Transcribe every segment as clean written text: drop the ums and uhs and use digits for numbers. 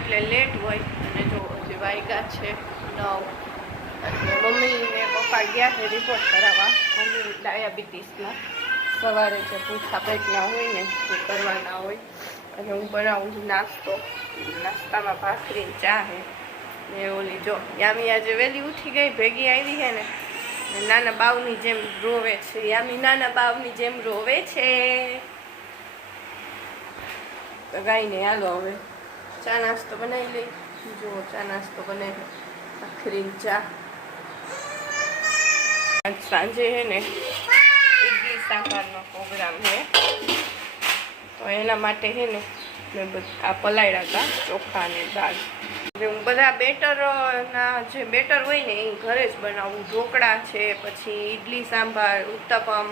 એટલે લેટ હોય. અને જો હજી વાગ્યા છે 9. એટલે મમ્મી ને પપ્પા ગયા છે રિપોર્ટ કરાવવા. મમ્મી ડાયાબિટીસના સવારે જે પૂછા પેટના હોય ને એ કરવાના હોય. અને હું બનાવું છું નાસ્તો. નાસ્તામાં ભાખરી ચા હે ને ઓલી જો યામી આજે વહેલી ઉઠી ગઈ, ભેગી આવી છે ને નાના બાવની જેમ રોવે છે. યામી નાના બાવની જેમ રોવે છે. તો ગાઈ ને હાલો હવે ચા નાસ્તો બનાવી લઈ. જો ચા નાસ્તો બનાવી ભાખરી ચા. આજ સાંજે હે ને ઇડલી સાંભારનો પ્રોગ્રામ છે. તો એના માટે હે ને મેં આ પલાળ્યા હતા ચોખા અને દાળ. હું બધા બેટરના જે બેટર હોય ને એ ઘરે જ બનાવું. ઢોકળા છે, પછી ઇડલી સાંભાર, ઉત્તપમ,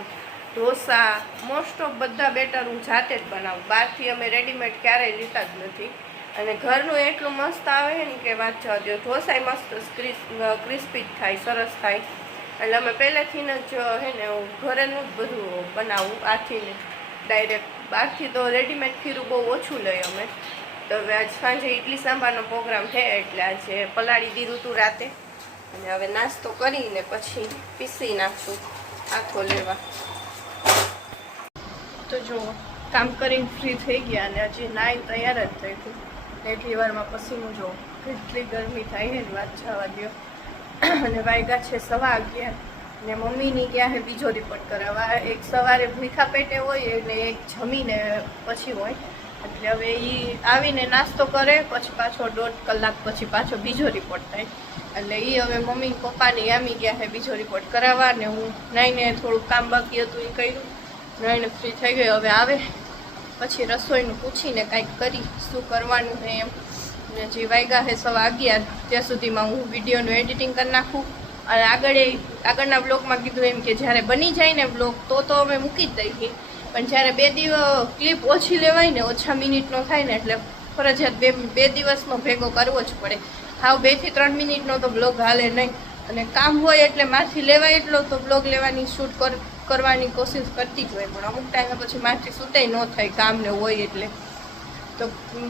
ઢોસા, મોસ્ટ ઓફ બધા બેટર હું જાતે જ બનાવું. બહારથી અમે રેડીમેડ ક્યારેય લેતા જ નથી. અને ઘરનું એટલું મસ્ત આવે ને કે વાત જવા દો. ઢોસાય મસ્ત ક્રિસ્પી જ થાય, સરસ થાય. એટલે અમે પહેલેથી જ હે ને હું ઘરેનું જ બધું બનાવું. આથી ને ડાયરેક્ટ બહારથી તો રેડીમેડ ખીરું બહુ ઓછું લઈએ અમે. તો હવે આજ સાંજે ઇડલી સાંભારનો પ્રોગ્રામ છે એટલે આજે પલાળી દીધું હતું રાતે. અને હવે નાસ્તો કરીને પછી પીસી નાખશું આખો લેવા. તો જો કામ કરીને ફ્રી થઈ ગયા અને હજી નાઈ તૈયાર જ થઈ હતી. એટલી વારમાં પસીનું જો કેટલી ગરમી થાય છે ને વાત જવા દો. અને વાગ્યા છે 11:15 ને મમ્મીની ગયા છે બીજો રિપોર્ટ કરાવવા. એક સવારે ભૂખા પેટે હોય અને એક જમીને પછી હોય. એટલે હવે એ આવીને નાસ્તો કરે પછી પાછો 1.5 કલાક પછી પાછો બીજો રિપોર્ટ થાય. એટલે એ હવે મમ્મી પપ્પાને આમી ગયા છે બીજો રિપોર્ટ કરાવવા. ને હું નાઈને થોડુંક કામ બાકી હતું એ કર્યું. નાઈને ફ્રી થઈ ગઈ. હવે આવે પછી રસોઈનું પૂછીને કાંઈક કરી શું કરવાનું છે એમ. ને જે વાગ્યા છે 11:15 ત્યાં સુધીમાં હું વિડીયોનું એડિટિંગ કરી નાખું. અને આગળના બ્લોગમાં કીધું એમ કે જ્યારે બની જાય ને બ્લોગ તો અમે મૂકી જ દઈએ. પણ જ્યારે 2 દિવસ ક્લિપ ઓછી લેવાય ને, ઓછા મિનિટનો થાય ને એટલે ફરજિયાત બે દિવસનો ભેગો કરવો જ પડે. હાવ 2 થી 3 મિનિટનો તો બ્લોગ હાલે નહીં. અને કામ હોય એટલે માથી લેવાય એટલો તો બ્લોગ લેવાની શૂટ કરવાની કોશિશ કરતી જ હોય. પણ અમુક ટાઈમે પછી માથી શૂટેય ન થાય કામ ને હોય એટલે. તો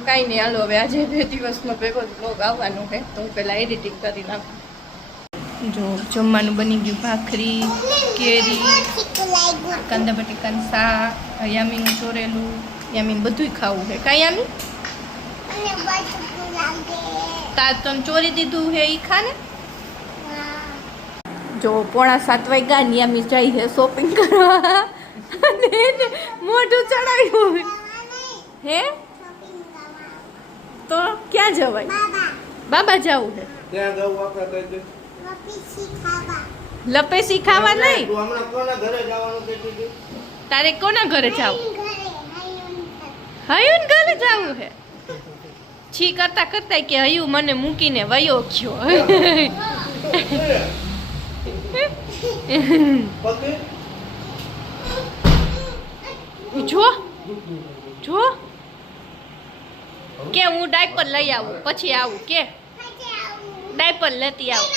કાંઈ નહીં, હાલો હવે આજે 2 દિવસનો ભેગો જ બ્લોગ આવવાનો છે. તો હું પહેલાં એડિટિંગ કરી નાખું. જો જમવાનું બની ગયું. ભાખરી, કેરી, કાંદા બટેકાનું શાક, યામીનું ચોરેલું. યામીને બધુંય ખાવું છે. કાંઈ યામી તાર તને ચોરી દીધું છે એ ખાને. જો 6:45 વાગ્યા ને યામી જાય છે શોપિંગ કરવા. અને મોઢું ચડાવ્યું હે તો ક્યાં જવાય? બાબા જવું છે. લપેસી ખાવા નહીં. તારે કોના ઘરે જાવું? હયુન ઘરે જાવું છે. છી કરતા કરતા કે હયું મને મૂકીને વયો ગયો. જો જો કે હું ડાયપર લઈ આવું પછી આવું કે ડાયપર લેતી આવું.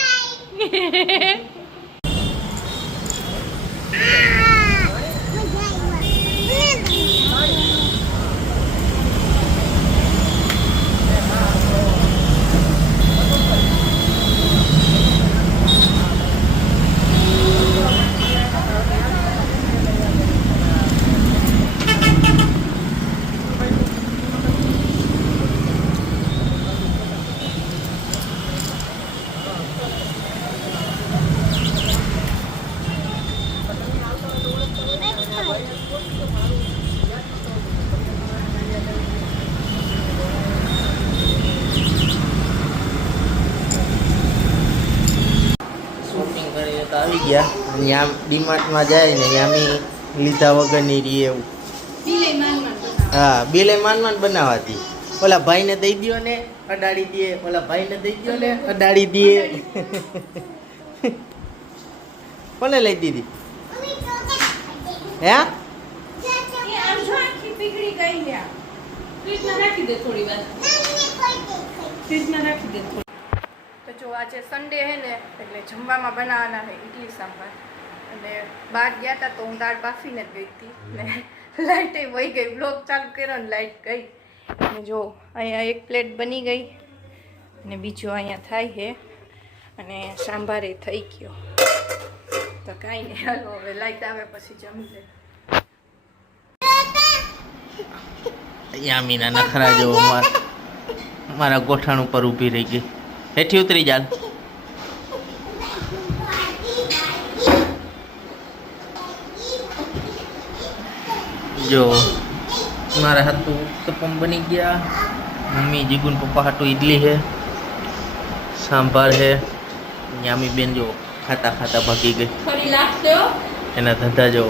આવી ગયા અને આમ ડીમાર્ટમાં જાય ને યામી લીધા વગરની રહી એવું. હા, બિલે માન બનાવાતી. ઓલા ભાઈને દઈ દો ને અડાડી દે, ઓલા ભાઈને દઈ દો ને અડાડી દે. કોને લઈ દીધી હે? તો જો આજે સન્ડે હે ને એટલે જમવામાં બનાવવાના છે ઇડલી સાંભાર. અને બહાર ગયા હતા તો હું દાળ બાફીને જ ગઈ હતી ને લાઇટે વહી ગઈ. બ્લોગ ચાલુ કર્યો ને લાઇટ ગઈ. અને જો અહીંયા એક પ્લેટ બની ગઈ અને બીજો અહીંયા થાય છે અને સાંભારે થઈ ગયો. તો કાંઈ નહીં, હાલો હવે લાઈટ આવે પછી જમી લે. યામીના નખરા જેવો મારા ગોઠણ ઉપર ઊભી રહી ગઈ. હેઠી ઉતરી જાલ. જો મારા હાથું ઉત્તપમ બની ગયા. મમ્મી જીગુન પપ્પા હાટું ઈડલી છે, સાંભાર છે. યામી બેન જો ખાતા ખાતા ભાગી ગઈ. એના ધંધા જો.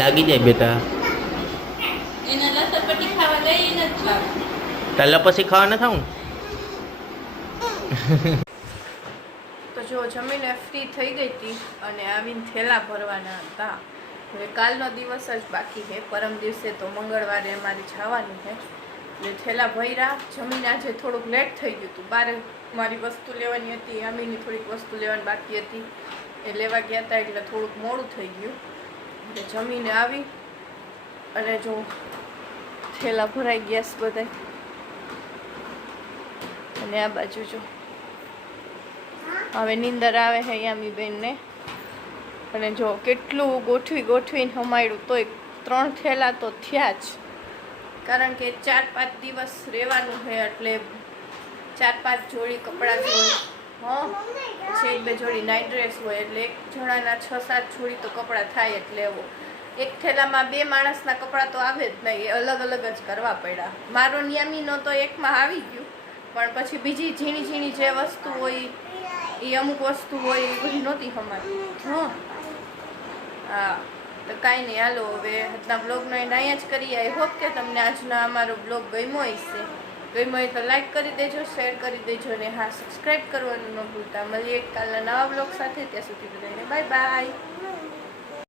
લાગી જાય બેટા. તાલા પછી ખાવા ન થાઉં. તો જો જમીને ફ્રી થઈ ગઈ હતી અને આવીને થેલા ભરવાના હતા. હવે કાલનો દિવસ જ બાકી છે, પરમ દિવસે તો મંગળવારે અમારે જવાનું છે. એટલે થેલા ભર્યા. જમીને આજે થોડુંક લેટ થઈ ગયું હતું. બારે મારી વસ્તુ લેવાની હતી, આમીની થોડીક વસ્તુ લેવાની બાકી હતી, એ લેવા ગયા હતા એટલે થોડુંક મોડું થઈ ગયું. એટલે જમીને આવી અને જો થેલા ભરાઈ ગયા છે બધા. અને આ બાજુ જો હવે નીંદર આવે છે યામી બેનને. અને જો કેટલું ગોઠવીને હમાડ્યું તોય 3 થેલા તો થયા જ. કારણ કે 4-5 દિવસ રહેવાનું છે એટલે 4-5 જોડી કપડાં જોઈએ. હા, પછી 1-2 જોડી નાઇટ ડ્રેસ હોય એટલે એક જણાના 6-7 જોડી તો કપડાં થાય. એટલે એવો એક થેલામાં 2 માણસના કપડાં તો આવે જ નહીં, એ અલગ અલગ જ કરવા પડ્યા. મારો નિયામીનો તો એકમાં આવી ગયું, પણ પછી બીજી ઝીણી જે વસ્તુ હોય એ અમુક વસ્તુ હોય એ બધી નહોતી સમાતી. હા, તો કાંઈ નહીં, હાલો હવે આજના બ્લોગનો એન્ડ અહીંયા જ કરીએ. આઈ હોપ કે તમને આજનો અમારો બ્લોગ ગમ્યો હશે. ગમ્યો હોય તો લાઈક કરી દેજો, શેર કરી દેજો અને હા, સબસ્ક્રાઈબ કરવાનું ન ભૂલતા. મળીએ કાલના નવા બ્લોગ સાથે. ત્યાં સુધી બધાને બાય બાય.